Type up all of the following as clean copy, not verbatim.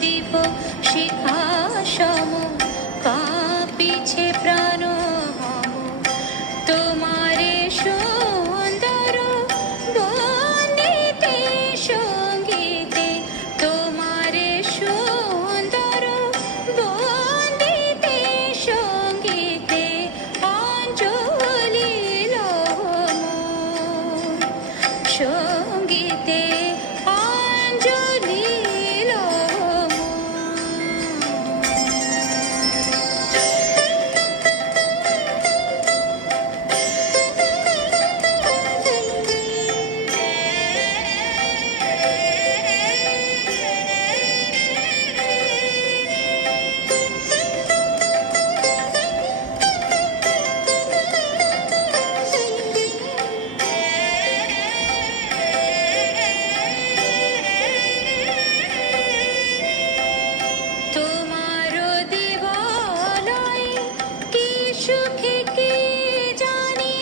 দীপ শিখা সম কাঁপিছে প্রাণ মম তোমারে সুন্দর বন্দিতে সঙ্গীতে তোমারে সুন্দর বন্দিতে সঙ্গীতে অঞ্জলি লম সঙ্গীতে অঞ্জলি লম। তোমার দেবালয়ে কি সুখে কি জানি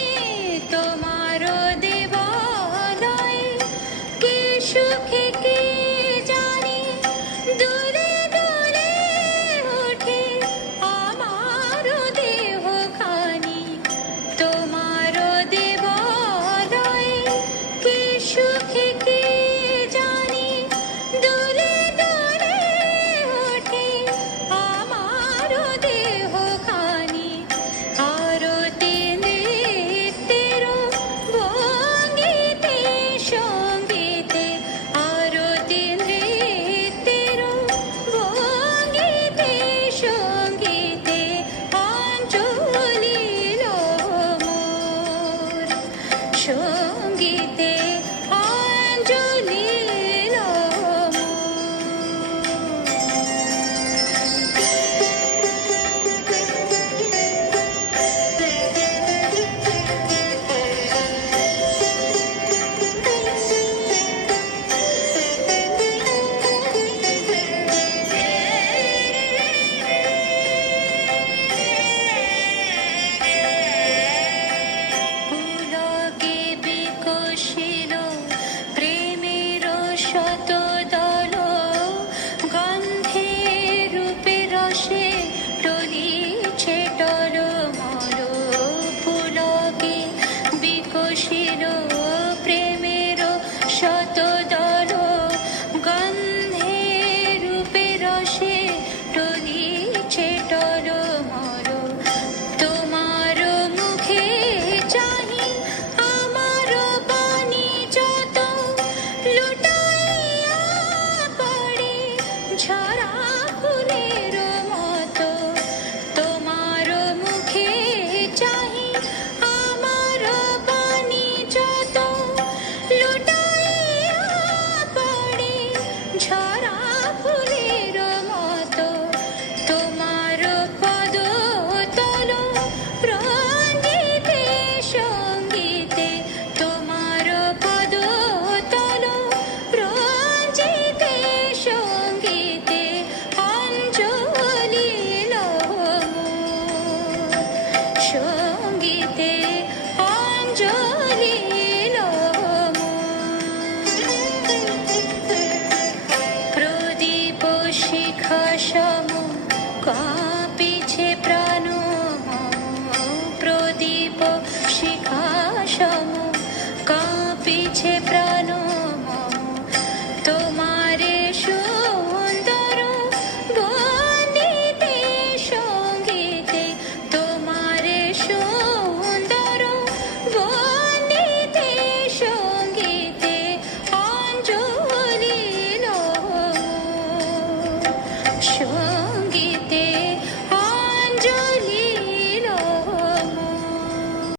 তোমার দেবালয়ে কি সুখে কি জানি দুলে দুলে ওঠে আমার দেহখানি তোমার দেবালয়ে কি সুখে কি জানি দুলে দুলে ওঠে আমার দেহখানি আরতি নৃত্যের ভঙ্গিতে সঙ্গীতে আরতি নৃত্যের ভঙ্গিতে সঙ্গীতে অঞ্জলি লম সঙ্গীতে অঞ্জলি লম। পুলকে বিকশিল প্রেমের শতদল গন্ধে রূপে রসে টলিছে টলমল পুলকে বিকশিল প্রেমের শতদল গন্ধে রূপে রসে টলিছে টলমল তোমার মুখে চাহি আমার বাণী যত লুটাইয়া পড়ে ঝরা